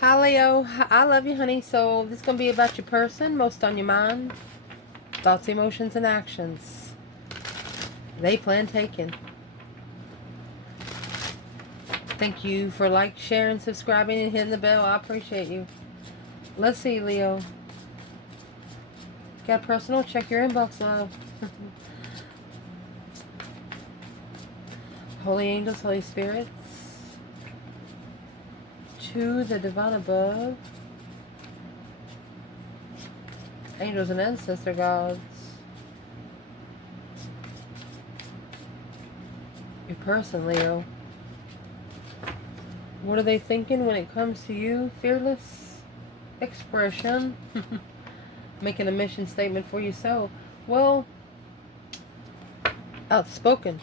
Hi Leo, I love you honey. So this is going to be about your person, most on your mind, thoughts, emotions, and actions. They plan taking. Thank you for sharing, subscribing, and hitting the bell. I appreciate you. Let's see Leo. Got a personal? Check your inbox, love. Holy angels, Holy spirits, to the divine above, angels and ancestor gods, your person, Leo. What are they thinking when it comes to you? Fearless expression. Making a mission statement for yourself. Well, outspoken.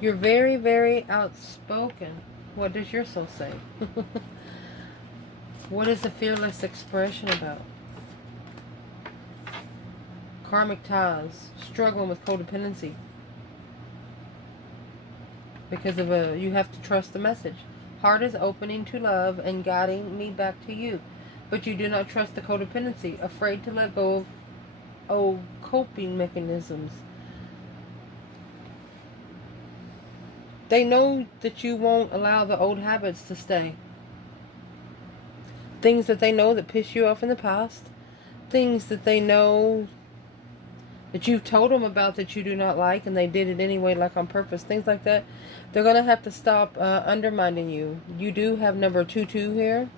You're very, very outspoken. What does your soul say? What is the fearless expression about? Karmic ties. Struggling with codependency. Because of you have to trust the message. Heart is opening to love and guiding me back to you. But you do not trust the codependency. Afraid to let go of old coping mechanisms. They know that you won't allow the old habits to stay. Things that they know that piss you off in the past. Things that they know that you've told them about that you do not like and they did it anyway, like on purpose. Things like that. They're going to have to stop undermining you. You do have number 22 here.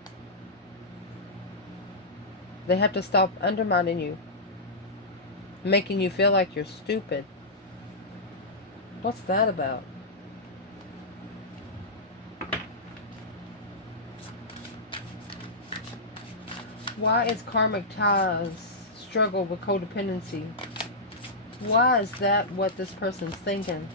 They have to stop undermining you. Making you feel like you're stupid. What's that about? Why is karmic ties struggle with codependency? Why is that what this person's thinking?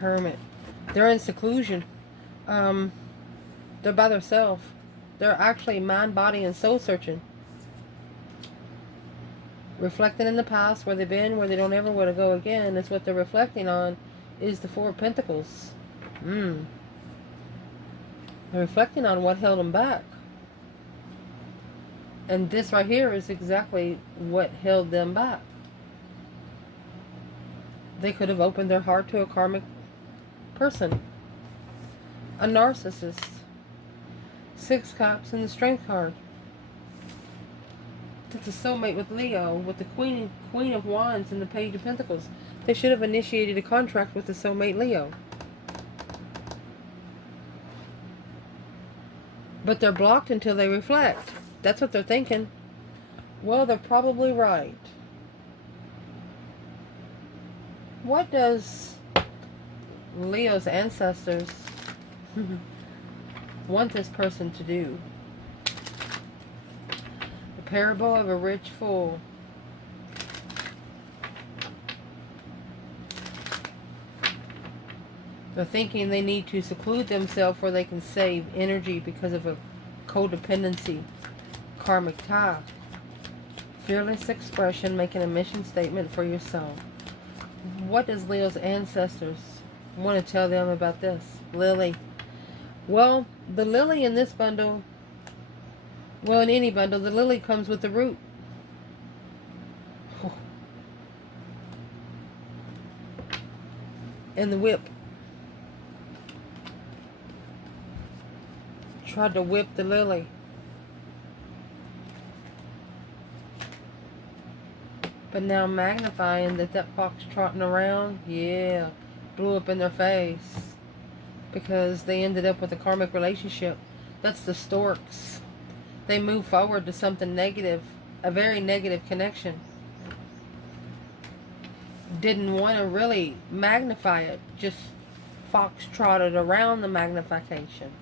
Hermit. They're in seclusion. They're by themselves. They're actually mind, body, and soul searching. Reflecting in the past, where they've been, where they don't ever want to go again. Is what they're reflecting on, is the Four of Pentacles. They're reflecting on what held them back. And this right here is exactly what held them back. They could have opened their heart to a karmic person. A narcissist. 6 Cups and the Strength card. That's a soulmate with Leo, with the Queen of Wands and the Page of Pentacles. They should have initiated a contract with the soulmate Leo. But they're blocked until they reflect. That's what they're thinking. Well, they're probably right. What does Leo's ancestors want this person to do? The parable of a rich fool. They're thinking they need to seclude themselves where they can save energy because of a codependency karmic tie. Fearless expression, making a mission statement for yourself. What does Leo's ancestors want to tell them about this? Lily. Well, the lily in this bundle, well, in any bundle, the lily comes with the root. And the whip. Tried to whip the lily. But now magnifying that fox trotting around, yeah, blew up in their face. Because they ended up with a karmic relationship. That's the storks. They move forward to something negative, a very negative connection. Didn't want to really magnify it, just fox trotted around the magnification.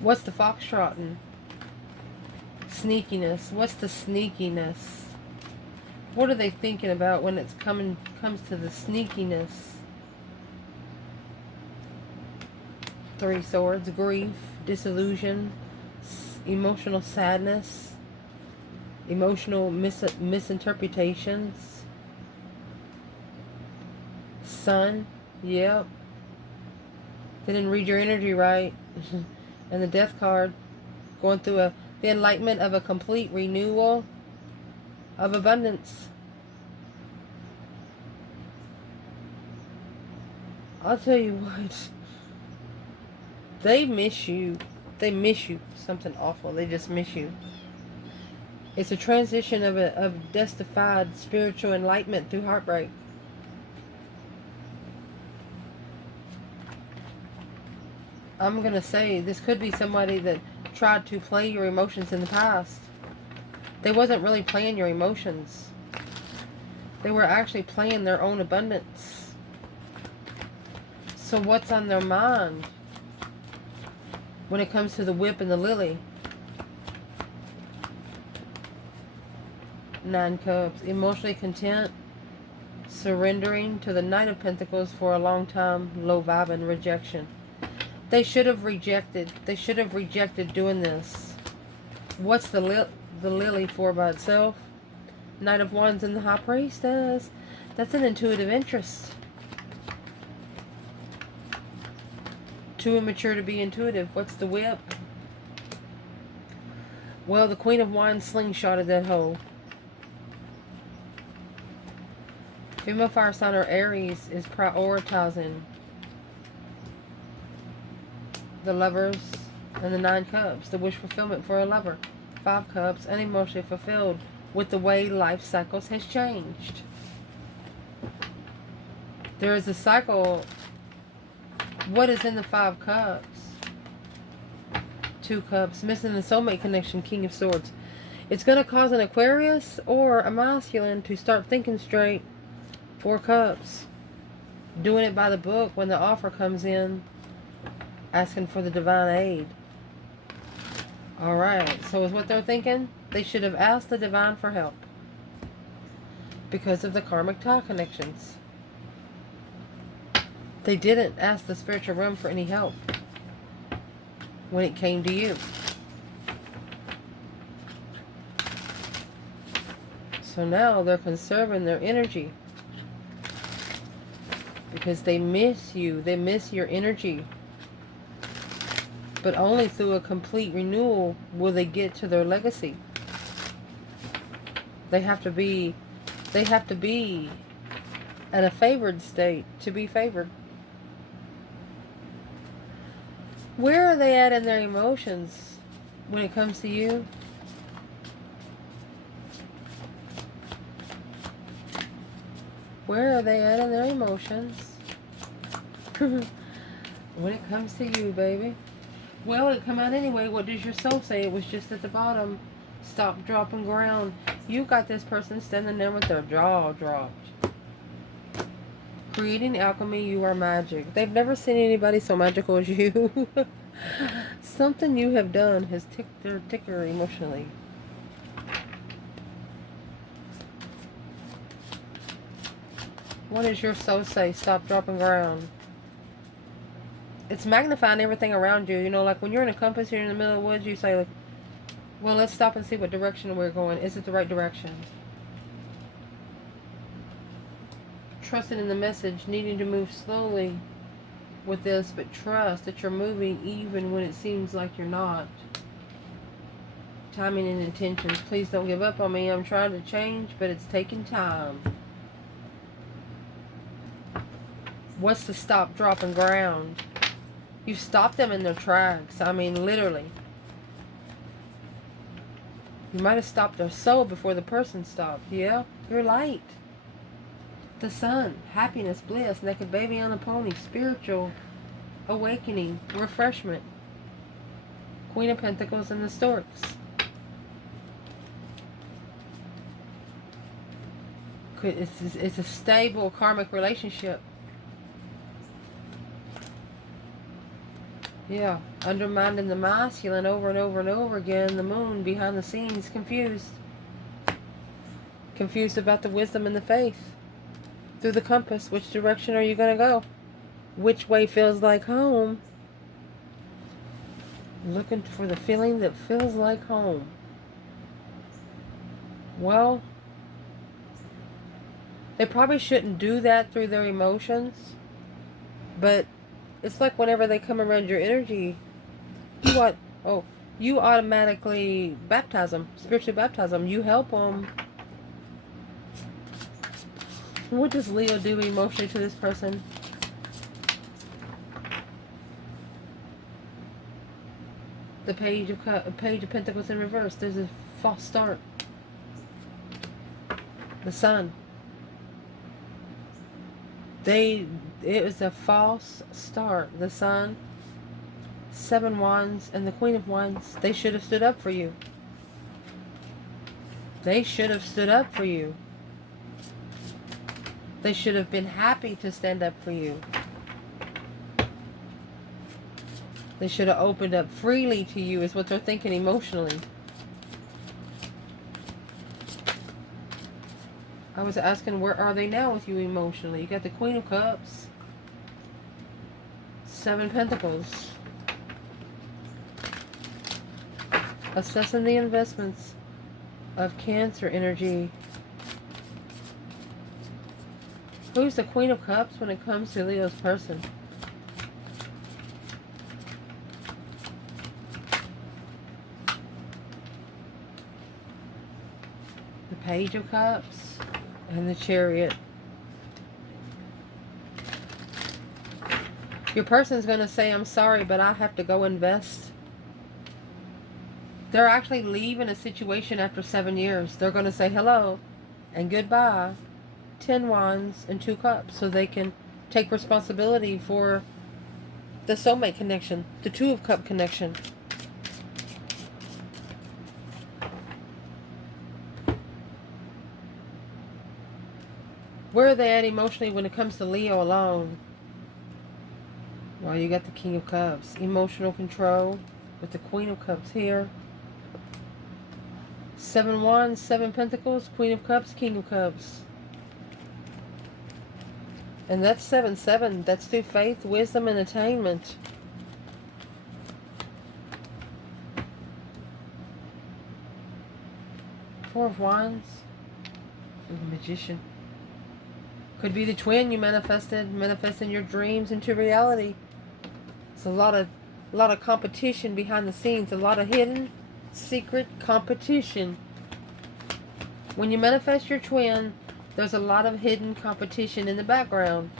What's the foxtrotting? Sneakiness. What's the sneakiness? What are they thinking about when it comes to the sneakiness? Three Swords, grief, disillusion, emotional sadness, emotional misinterpretations. Sun, yep. Didn't read your energy right. And the Death card, going through the enlightenment of a complete renewal of abundance. I'll tell you what, they miss you. They miss you. Something awful. They just miss you. It's a transition of justified spiritual enlightenment through heartbreak. I'm going to say this could be somebody that tried to play your emotions in the past. They wasn't really playing your emotions. They were actually playing their own abundance. So what's on their mind when it comes to the whip and the lily? 9 Cups. Emotionally content. Surrendering to the Knight of Pentacles for a long time. Low vibe and rejection. They should have rejected. They should have rejected doing this. What's the lily for by itself? Knight of Wands and the High Priestess. That's an intuitive interest. Too immature to be intuitive. What's the whip? Well, the Queen of Wands slingshotted that hole. Female fire sign or Aries is prioritizing the Lovers and the 9 Cups. The wish fulfillment for a lover. 5 Cups, unemotionally fulfilled with the way life cycles has changed. There is a cycle. What is in the 5 Cups? 2 Cups. Missing the soulmate connection. King of Swords. It's going to cause an Aquarius or a masculine to start thinking straight. 4 Cups. Doing it by the book when the offer comes in. Asking for the divine aid. Alright, so is what they're thinking? They should have asked the divine for help. Because of the karmic tie connections. They didn't ask the spiritual realm for any help. When it came to you. So now they're conserving their energy. Because they miss you. They miss your energy. But only through a complete renewal will they get to their legacy. They have to be at a favored state to be favored. Where are they at in their emotions when it comes to you? Where are they at in their emotions? When it comes to you, baby. Well, it come out anyway. What does your soul say? It was just at the bottom. Stop, drop, and ground. You got this person standing there with their jaw dropped. Creating alchemy, you are magic. They've never seen anybody so magical as you. Something you have done has ticked their ticker emotionally. What does your soul say? Stop, drop, and ground. It's magnifying everything around you. You know, like when you're in a compass, you're in the middle of the woods, you say, like, well, let's stop and see what direction we're going. Is it the right direction? Trusting in the message, needing to move slowly with this, but trust that you're moving even when it seems like you're not. Timing and intentions. Please don't give up on me. I'm trying to change, but it's taking time. What's the stop, drop, and ground? You stopped them in their tracks. I mean, literally. You might have stopped their soul before the person stopped. Yeah, you're light. The sun, happiness, bliss, naked baby on a pony, spiritual awakening, refreshment. Queen of Pentacles and the Storks. It's a stable karmic relationship. Yeah, undermining the masculine over and over and over again. The moon behind the scenes, confused. Confused about the wisdom and the faith. Through the compass, which direction are you going to go? Which way feels like home? Looking for the feeling that feels like home. Well, they probably shouldn't do that through their emotions, but it's like whenever they come around your energy, you automatically baptize them, spiritually baptize them. You help them. What does Leo do emotionally to this person? The Page of Pentacles in reverse. There's a false start. The Sun. It was a false start. The Sun, Seven Wands, and the Queen of Wands. They should have stood up for you. They should have stood up for you. They should have been happy to stand up for you. They should have opened up freely to you, is what they're thinking emotionally. I was asking, where are they now with you emotionally? You got the Queen of Cups, Seven Pentacles. Assessing the investments of Cancer energy. Who's the Queen of Cups when it comes to Leo's person? The Page of Cups and the Chariot. Your person's going to say, I'm sorry, but I have to go invest. They're actually leaving a situation after 7 years. They're going to say hello and goodbye. 10 Wands and 2 Cups, so they can take responsibility for the soulmate connection, the Two of Cup connection. Where are they at emotionally when it comes to Leo alone? Well, you got the King of Cups. Emotional control with the Queen of Cups here. 7 Wands, 7 Pentacles, Queen of Cups, King of Cups. And that's 7-7. That's through faith, wisdom, and attainment. Four of Wands. The Magician. Could be the twin you manifesting your dreams into reality. It's a lot of competition behind the scenes, a lot of hidden, secret competition. When you manifest your twin, there's a lot of hidden competition in the background.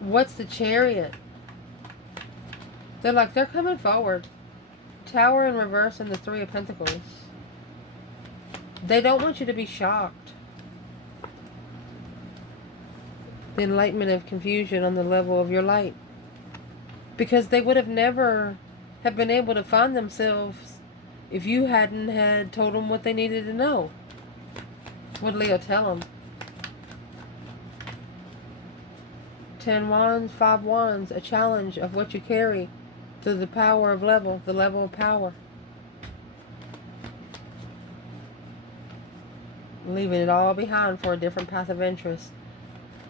What's the Chariot? They're coming forward. Tower in reverse and the Three of Pentacles. They don't want you to be shocked. The enlightenment of confusion on the level of your light. Because they would have never have been able to find themselves if you hadn't had told them what they needed to know. What did Leo tell them? 10 Wands, 5 Wands, a challenge of what you carry to the power of level, the level of power. Leaving it all behind for a different path of interest.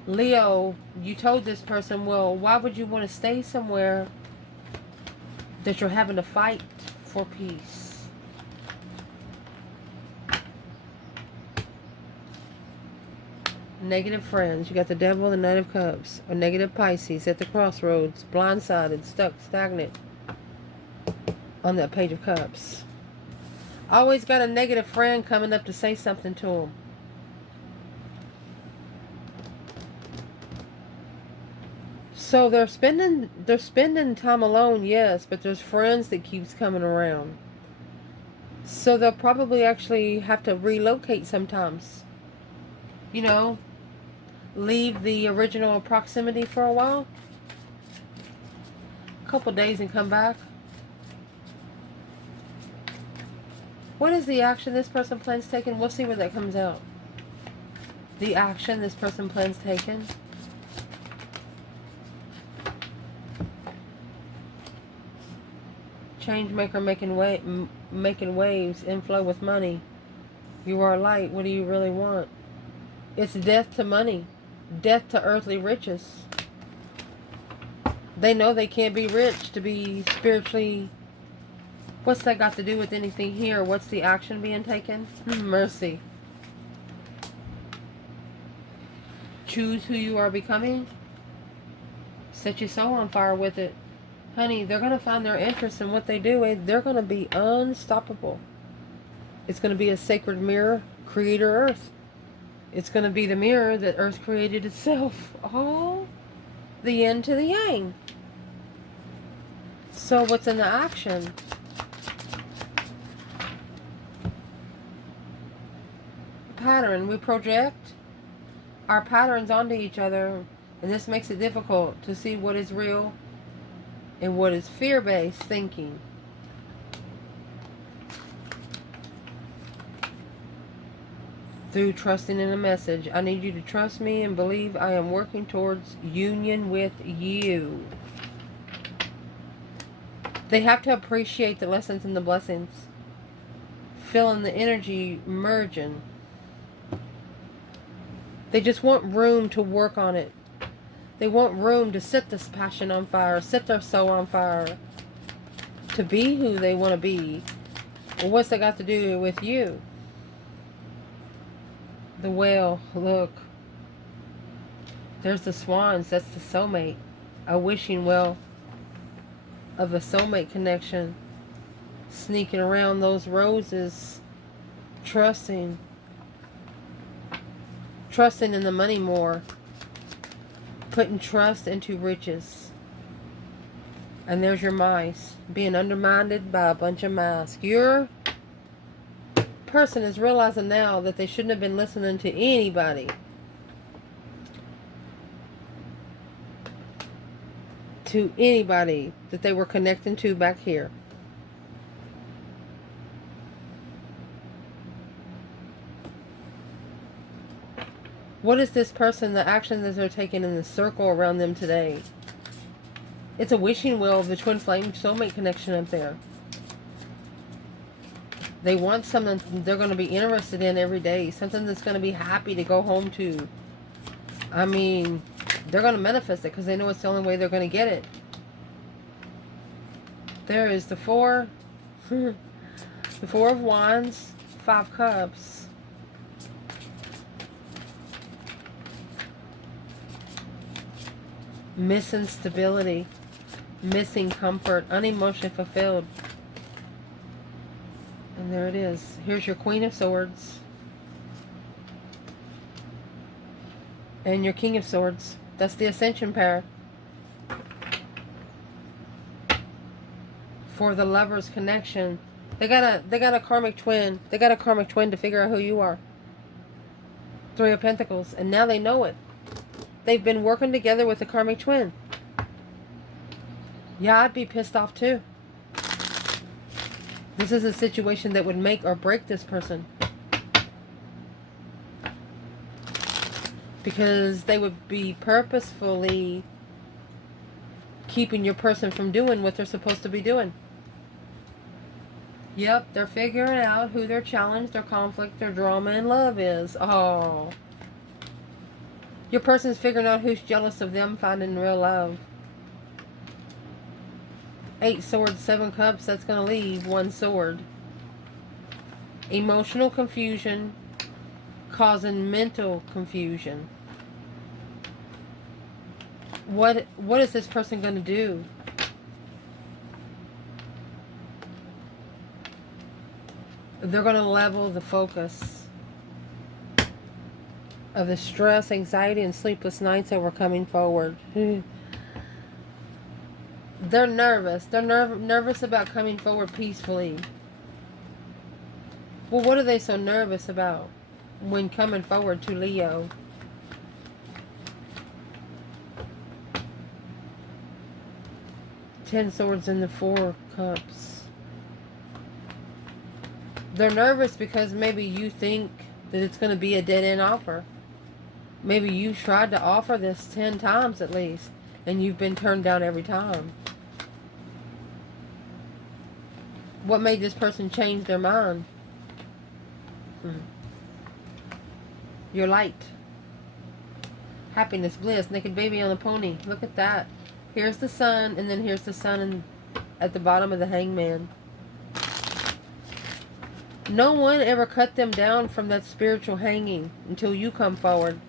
Leo, you told this person, well, why would you want to stay somewhere that you're having to fight for peace? Negative friends. You got the Devil and the Knight of Cups. Or negative Pisces at the crossroads. Blindsided, stuck, stagnant. On that Page of Cups. Always got a negative friend coming up to say something to them. So they're spending time alone, yes, but there's friends that keeps coming around. So they'll probably actually have to relocate sometimes. You know, leave the original proximity for a while. A couple days and come back. What is the action this person plans taking? We'll see where that comes out. The action this person plans taking. Change maker making waves, inflow with money. You are light. What do you really want? It's death to money. Death to earthly riches. They know they can't be rich to be spiritually. What's that got to do with anything here? What's the action being taken? Mercy. Choose who you are becoming. Set your soul on fire with it. Honey, they're going to find their interest in what they do. They're going to be unstoppable. It's going to be a sacred mirror, Creator Earth. It's going to be the mirror that Earth created itself. Oh, the yin to the yang. So what's in the action? Pattern. We project our patterns onto each other, and this makes it difficult to see what is real and what is fear-based thinking. Through trusting in a message. I need you to trust me and believe I am working towards union with you. They have to appreciate the lessons and the blessings. Feeling the energy merging. They just want room to work on it. They want room to set this passion on fire, set their soul on fire, to be who they want to be. Well, what's that got to do with you? The whale, look. There's the swans, that's the soulmate. A wishing well of a soulmate connection. Sneaking around those roses, trusting in the money more, putting trust into riches. And there's your mice being undermined by a bunch of mice. Your person is realizing now that they shouldn't have been listening to anybody. That they were connecting to back here. What is this person, the actions that they're taking in the circle around them today? It's a wishing well of the twin flame soulmate connection up there. They want something they're going to be interested in every day. Something that's going to be happy to go home to. I mean, they're going to manifest it because they know it's the only way they're going to get it. There is the four. The Four of Wands, Five Cups. Missing stability, missing comfort, unemotionally fulfilled. And there it is. Here's your Queen of Swords. And your King of Swords. That's the Ascension pair. For the lovers connection. They got a karmic twin. They got a karmic twin to figure out who you are. Three of Pentacles. And now they know it. They've been working together with a karmic twin. Yeah, I'd be pissed off too. This is a situation that would make or break this person. Because they would be purposefully keeping your person from doing what they're supposed to be doing. Yep, they're figuring out who their challenge, their conflict, their drama in love is. Oh. Your person's figuring out who's jealous of them finding real love. 8 swords, 7 cups, that's going to leave 1 sword. Emotional confusion causing mental confusion. What is this person going to do? They're going to level the focus of the stress, anxiety, and sleepless nights that were coming forward. They're nervous. They're nervous about coming forward peacefully. Well, what are they so nervous about when coming forward to Leo? Ten Swords and the 4 Cups. They're nervous because maybe you think that it's going to be a dead-end offer. Maybe you tried to offer this 10 times at least, and you've been turned down every time. What made this person change their mind? Your light. Happiness, bliss, naked baby on a pony. Look at that. Here's the sun, and then here's the sun at the bottom of the hangman. No one ever cut them down from that spiritual hanging until you come forward.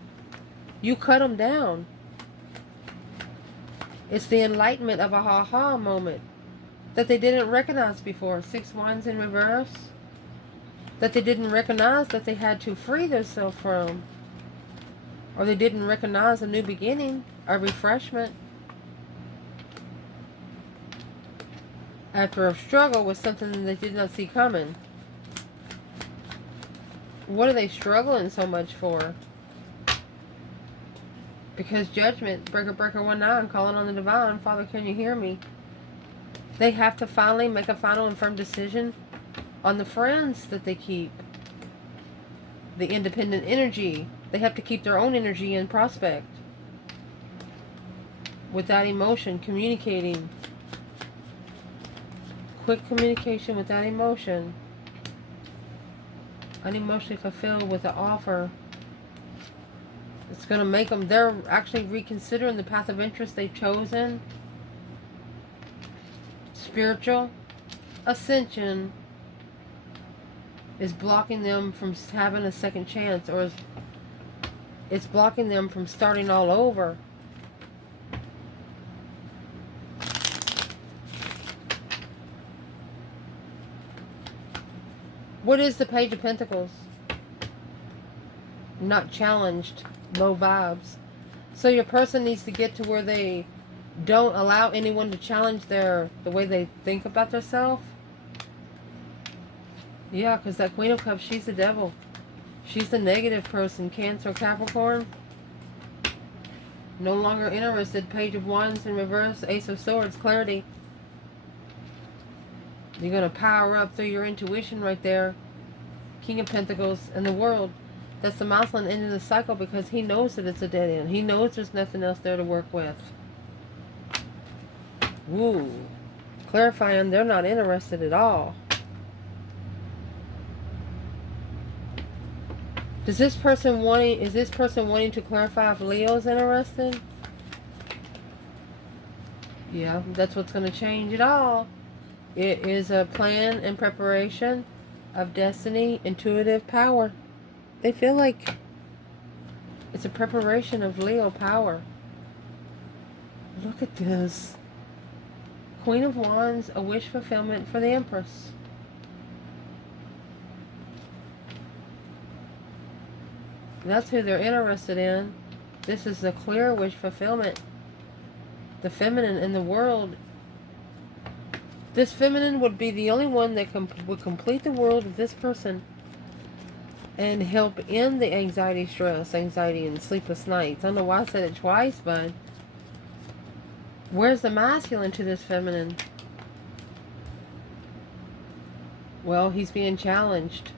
You cut them down. It's the enlightenment of a ha-ha moment that they didn't recognize before. 6 wands in reverse. That they didn't recognize that they had to free themselves from. Or they didn't recognize a new beginning, a refreshment. After a struggle with something that they did not see coming. What are they struggling so much for? Because judgment, breaker 19, calling on the divine, Father, can you hear me? They have to finally make a final and firm decision on the friends that they keep. The independent energy. They have to keep their own energy in prospect. Without emotion, communicating. Quick communication without emotion. Unemotionally fulfilled with an offer. It's going to make them, they're actually reconsidering the path of interest they've chosen. Spiritual ascension is blocking them from having a second chance, or it's blocking them from starting all over. What is the Page of Pentacles? Not challenged, low vibes. So your person needs to get to where they don't allow anyone to challenge the way they think about themselves. Yeah, because that Queen of Cups, she's the devil. She's the negative person. Cancer, Capricorn. No longer interested. Page of Wands in reverse. Ace of Swords, clarity. You're going to power up through your intuition right there. King of Pentacles and the World. That's the masculine end of the cycle, because he knows that it's a dead end. He knows there's nothing else there to work with. Woo. Clarifying they're not interested at all. Is this person wanting to clarify if Leo's interested? Yeah, that's what's going to change it all. It is a plan and preparation of destiny, intuitive power. They feel like it's a preparation of Leo power. Look at this. Queen of Wands, a wish fulfillment for the Empress. That's who they're interested in. This is a clear wish fulfillment. The feminine in the world. This feminine would be the only one that would complete the world of this person and help end the anxiety, stress, anxiety, and sleepless nights. I don't know why I said it twice, but where's the masculine to this feminine? Well, he's being challenged.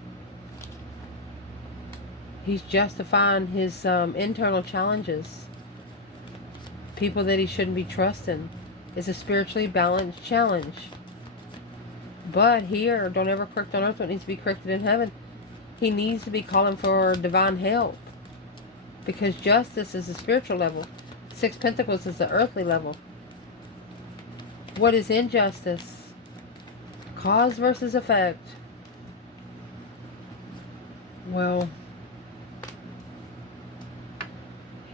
He's justifying his internal challenges. People that he shouldn't be trusting. It's a spiritually balanced challenge. But here, don't ever correct on earth what needs to be corrected in heaven. He needs to be calling for divine help. Because justice is a spiritual level. 6 Pentacles is the earthly level. What is injustice? Cause versus effect. Well,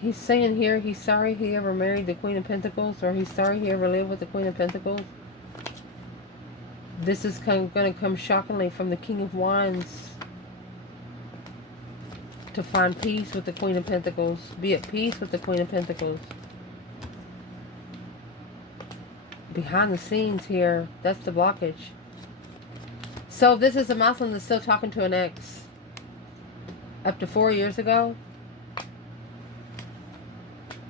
he's saying here he's sorry he ever married the Queen of Pentacles, or he's sorry he ever lived with the Queen of Pentacles. This is going to come shockingly from the King of Wands. To find peace with the Queen of Pentacles. Be at peace with the Queen of Pentacles. Behind the scenes here, that's the blockage. So this is a Muslim that's still talking to an ex. Up to 4 years ago.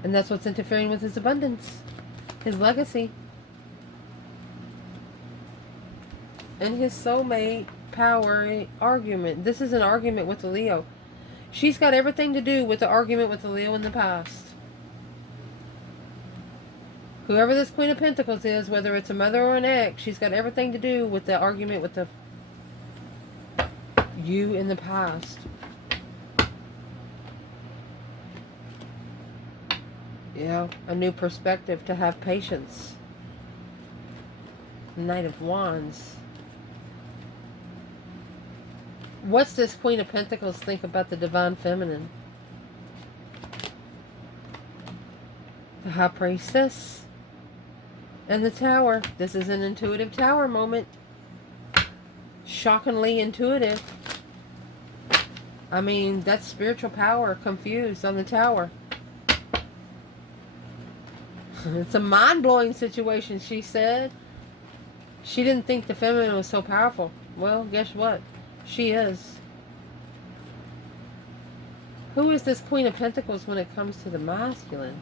And that's what's interfering with his abundance. His legacy. And his soulmate power argument. This is an argument with the Leo. She's got everything to do with the argument with the Leo in the past. Whoever this Queen of Pentacles is, whether it's a mother or an ex, she's got everything to do with the argument with the you in the past. Yeah, a new perspective, to have patience. Knight of Wands. What's this Queen of Pentacles think about the Divine Feminine? The High Priestess. And the Tower. This is an intuitive Tower moment. Shockingly intuitive. I mean, that's spiritual power confused on the Tower. It's a mind-blowing situation, she said. She didn't think the feminine was so powerful. Well, guess what? She is. Who is this Queen of Pentacles when it comes to the masculine?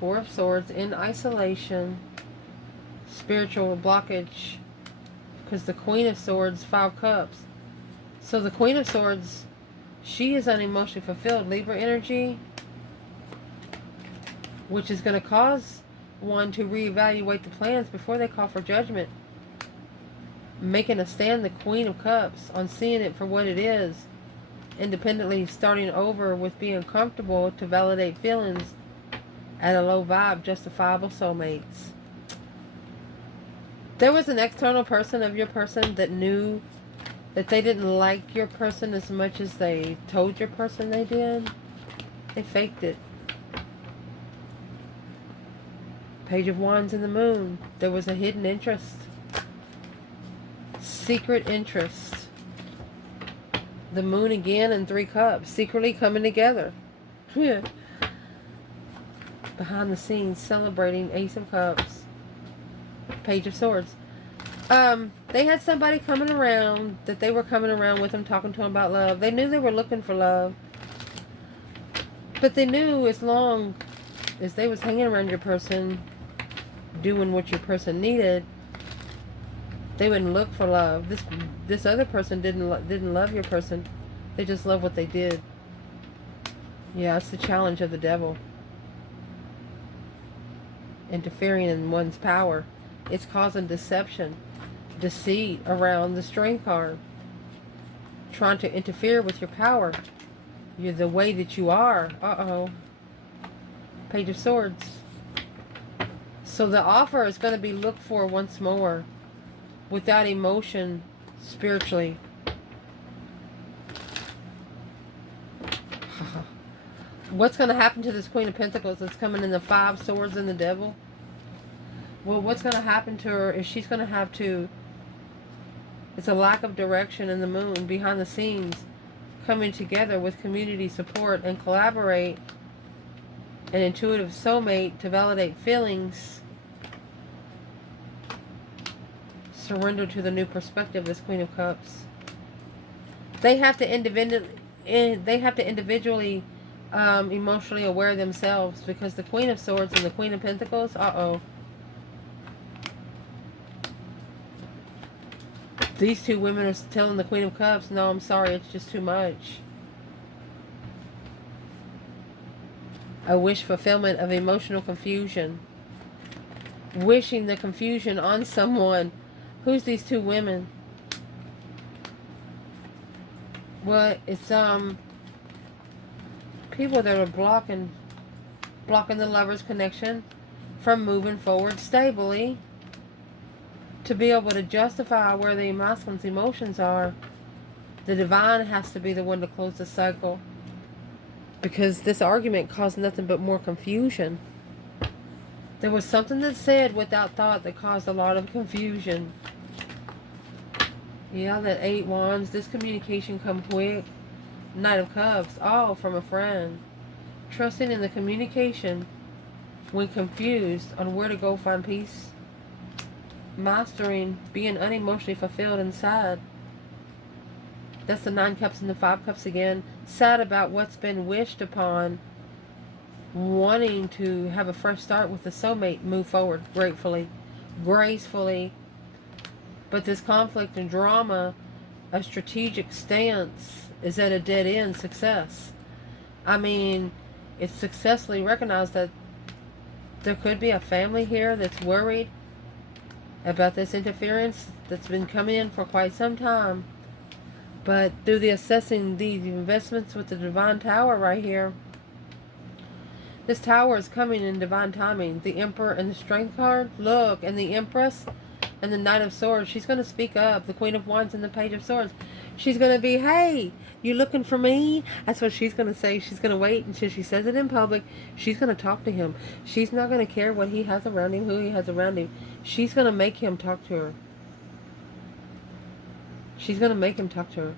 Four of Swords, in isolation. Spiritual blockage. Because the Queen of Swords, 5 Cups. So the Queen of Swords, she is unemotionally fulfilled. Libra energy. Which is going to cause one to reevaluate the plans before they call for judgment. Making a stand, the Queen of Cups, on seeing it for what it is. Independently starting over with being comfortable to validate feelings at a low vibe, justifiable soulmates. There was an external person of your person that knew that they didn't like your person as much as they told your person they did. They faked it. Page of Wands and the Moon. There was a hidden interest. Secret interest. The Moon again and 3 Cups. Secretly coming together. Yeah. Behind the scenes, celebrating, Ace of Cups. Page of Swords. They had somebody coming around, that they were coming around with them, talking to them about love. They knew they were looking for love. But they knew as long as they was hanging around your person, doing what your person needed, they wouldn't look for love. This other person didn't love your person. They just love what they did. Yeah, it's the challenge of the devil. Interfering in one's power. It's causing deception, deceit around the Strength card. Trying to interfere with your power. You're the way that you are. Uh-oh. Page of Swords. So the offer is going to be looked for once more. Without emotion, spiritually. What's going to happen to this Queen of Pentacles that's coming in the 5 Swords and the Devil? Well, what's going to happen to her is she's going to have to... It's a lack of direction in the Moon, behind the scenes, coming together with community support and collaborate, an intuitive soulmate to validate feelings. Surrender to the new perspective, this Queen of Cups. They have to individually emotionally aware themselves, because the Queen of Swords and the Queen of Pentacles, these two women are telling the Queen of Cups, no, I'm sorry, it's just too much. A wish fulfillment of emotional confusion. Wishing the confusion on someone. Who's these two women? Well, it's people that are blocking the lover's connection from moving forward stably, to be able to justify where the masculine's emotions are. The divine has to be the one to close the cycle, because this argument caused nothing but more confusion. There was something that said without thought that caused a lot of confusion. Yeah, that 8 Wands, this communication come quick. Knight of Cups, all from a friend. Trusting in the communication when confused on where to go find peace. Mastering being unemotionally fulfilled inside. That's the 9 Cups and the 5 Cups again. Sad about what's been wished upon. Wanting to have a fresh start with the soulmate. Move forward gratefully, gracefully. But this conflict and drama, a strategic stance, is at a dead end success. I mean, it's successfully recognized that there could be a family here that's worried about this interference that's been coming in for quite some time. But through the assessing these investments with the Divine Tower right here, this Tower is coming in divine timing. The Emperor and the Strength card. Look, and the Empress and the Knight of Swords. She's going to speak up. The Queen of Wands and the Page of Swords. She's going to be, hey, you looking for me? That's what she's going to say. She's going to wait until she says it in public. She's going to talk to him. She's not going to care what he has around him, who he has around him. She's going to make him talk to her. She's going to make him talk to her.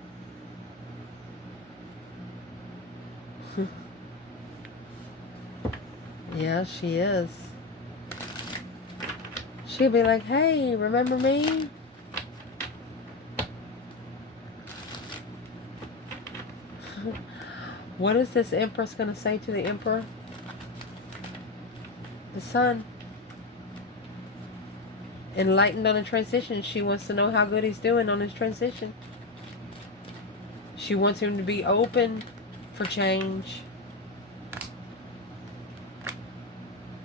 Yeah, she is. She'll be like, hey, remember me? What is this Empress going to say to the Emperor? The Sun. Enlightened on a transition. She wants to know how good he's doing on his transition. She wants him to be open for change.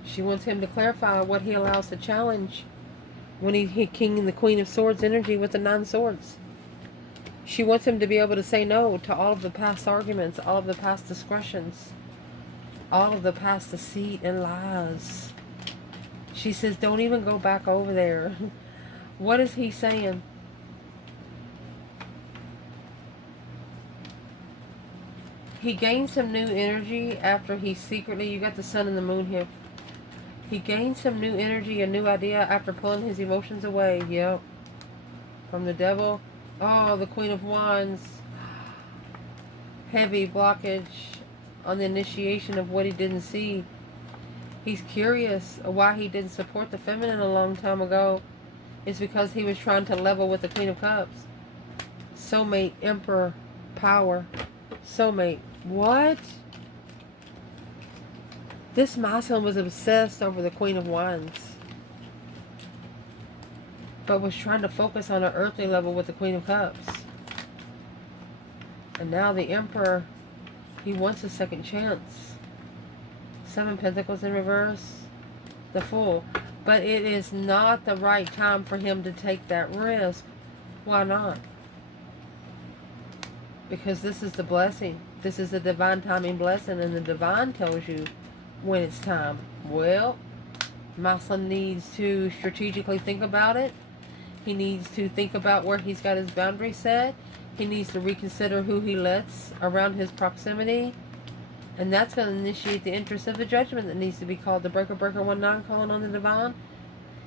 She wants him to clarify what he allows to challenge when he King and the Queen of Swords energy with the 9 swords. She wants him to be able to say no to all of the past arguments, all of the past discretions, all of the past deceit and lies. She says, don't even go back over there. What is he saying? He gains some new energy after he secretly, you got the Sun and the Moon here. He gained some new energy, a new idea after pulling his emotions away. Yep. From the Devil. Oh, the Queen of Wands. Heavy blockage on the initiation of what he didn't see. He's curious why he didn't support the feminine a long time ago. It's because he was trying to level with the Queen of Cups. Soulmate, Emperor, power. Soulmate. What? This masculine was obsessed over the Queen of Wands, but was trying to focus on an earthly level with the Queen of Cups. And now the Emperor, he wants a second chance. 7 Pentacles in reverse. The Fool. But it is not the right time for him to take that risk. Why not? Because this is the blessing. This is the divine timing blessing, and the divine tells you when it's time. Well, masculine needs to strategically think about it. He needs to think about where he's got his boundaries set. He needs to reconsider who he lets around his proximity. And that's going to initiate the interest of the judgment that needs to be called. The Breaker 19 calling on the divine.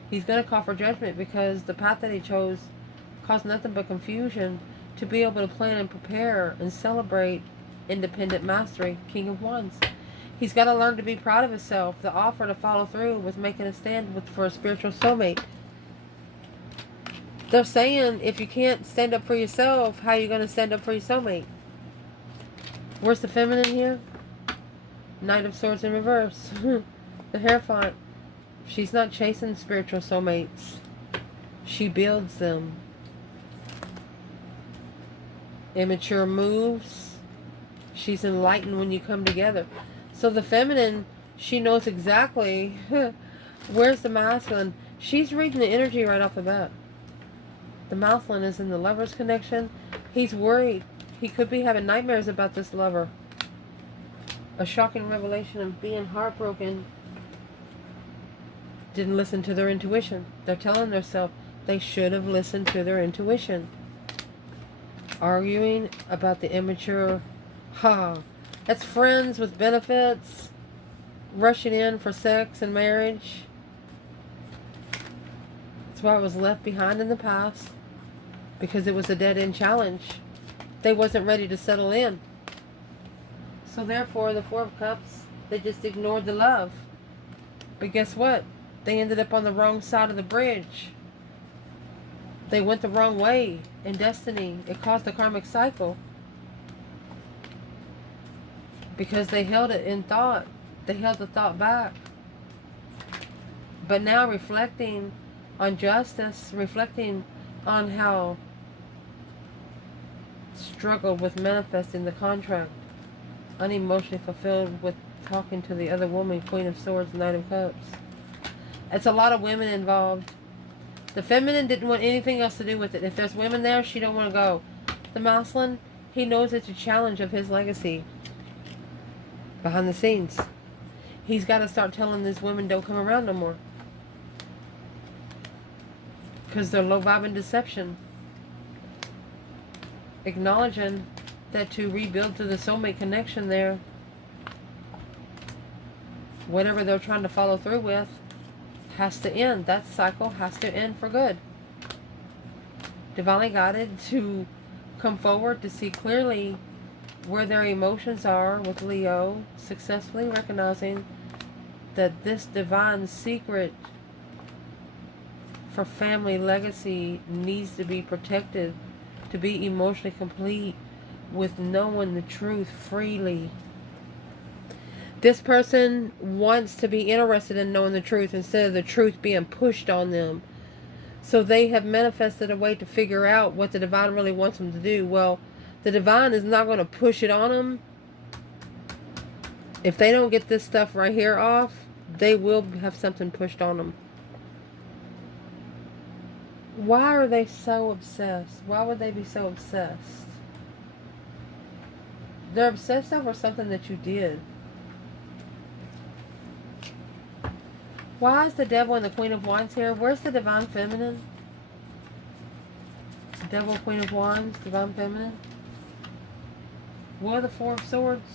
He's going to call for judgment because the path that he chose caused nothing but confusion to be able to plan and prepare and celebrate independent mastery. King of Wands. He's got to learn to be proud of himself. The offer to follow through with making a stand for a spiritual soulmate. They're saying if you can't stand up for yourself, how are you going to stand up for your soulmate? Where's the feminine here? Knight of Swords in reverse. The Hierophant. She's not chasing spiritual soulmates. She builds them. Immature moves. She's enlightened when you come together. So the feminine, she knows exactly where's the masculine. She's reading the energy right off the bat. The masculine is in the lover's connection. He's worried. He could be having nightmares about this lover. A shocking revelation of being heartbroken. Didn't listen to their intuition. They're telling themselves they should have listened to their intuition. Arguing about the immature. That's friends with benefits. Rushing in for sex and marriage. That's why it was left behind in the past. Because it was a dead-end challenge. They wasn't ready to settle in. So therefore, the Four of Cups, they just ignored the love. But guess what? They ended up on the wrong side of the bridge. They went the wrong way in destiny. It caused a karmic cycle. Because they held it in thought. They held the thought back. But now reflecting on justice, reflecting on how struggled with manifesting the contract, unemotionally fulfilled with talking to the other woman, Queen of Swords, Knight of Cups. It's a lot of women involved. The feminine didn't want anything else to do with it. If there's women there, she don't want to go. The masculine, he knows it's a challenge of his legacy. Behind the scenes, he's got to start telling these women don't come around no more. Because they're low vibe and deception. Acknowledging that to rebuild to the soulmate connection there, whatever they're trying to follow through with has to end. That cycle has to end for good. Divinely guided to come forward to see clearly where their emotions are with Leo, successfully recognizing that this divine secret for family legacy needs to be protected, to be emotionally complete with knowing the truth freely. This person wants to be interested in knowing the truth instead of the truth being pushed on them. So they have manifested a way to figure out what the divine really wants them to do. Well, the divine is not going to push it on them. If they don't get this stuff right here off, they will have something pushed on them. Why are they so obsessed? Why would they be so obsessed? They're obsessed over something that you did. Why is the devil and the Queen of Wands here? Where's the divine feminine? Devil, Queen of Wands, divine feminine. What are the Four of Swords?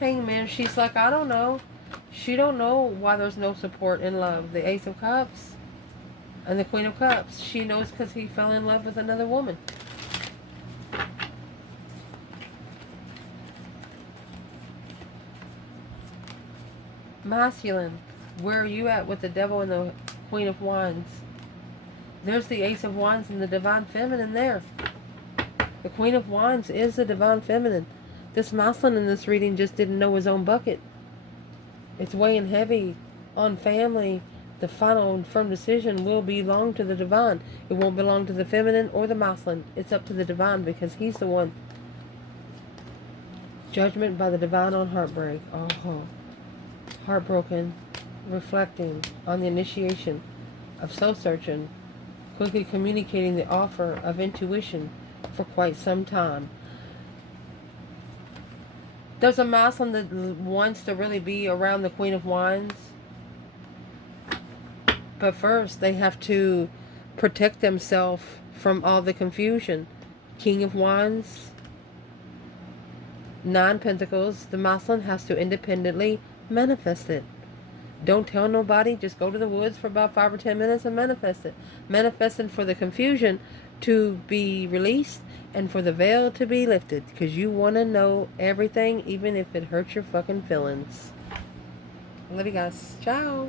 Hangman, she's like, I don't know. She don't know why there's no support in love. The Ace of Cups and the Queen of Cups. She knows because he fell in love with another woman. Masculine, where are you at with the devil and the Queen of Wands? There's the Ace of Wands and the divine feminine there. The Queen of Wands is the divine feminine. This masculine in this reading just didn't know his own bucket. It's weighing heavy on family. The final and firm decision will belong to the divine. It won't belong to the feminine or the masculine. It's up to the divine because he's the one. Judgment by the divine on heartbreak. Oh, heartbroken. Reflecting on the initiation of soul searching. Quickly communicating the offer of intuition for quite some time. There's a masculine that wants to really be around the Queen of Wands. But first, they have to protect themselves from all the confusion. King of Wands, Nine Pentacles. The masculine has to independently manifest it. Don't tell nobody. Just go to the woods for about 5 or 10 minutes and manifest it. Manifesting for the confusion to be released and for the veil to be lifted. Because you want to know everything, even if it hurts your fucking feelings. I love you guys. Ciao.